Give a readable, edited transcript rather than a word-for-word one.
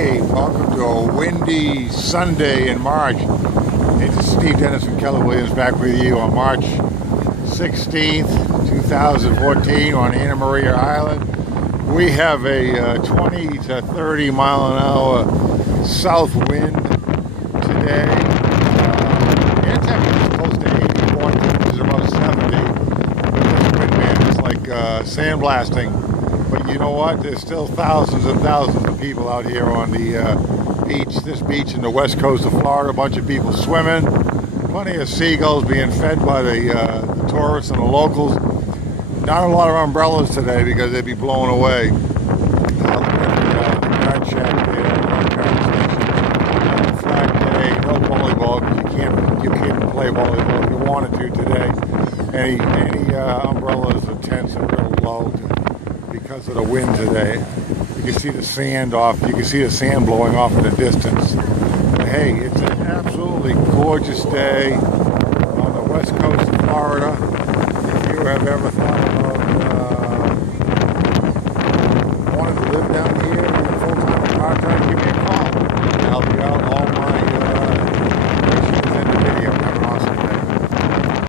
Hey, welcome to a windy Sunday in March. This is Steve Dennis and Keller Williams back with you on March 16th, 2014 on Anna Maria Island. We have a 20 to 30 mile an hour south wind today. It's actually close to 81, which is about 70. This wind, man, it's like sandblasting. But you know what? There's still thousands and thousands of people out here on the beach, this beach in the west coast of Florida. A bunch of people swimming, plenty of seagulls being fed by the tourists and the locals. Not a lot of umbrellas today because they'd be blown away. Look at the guard shack there, flag day, no volleyball because you can't play volleyball if you wanted to today. Any umbrellas or tents are real low because of the wind today. You can see the sand blowing off in the distance. But hey, it's an absolutely gorgeous day on the west coast of Florida. If you have ever thought about wanting to live down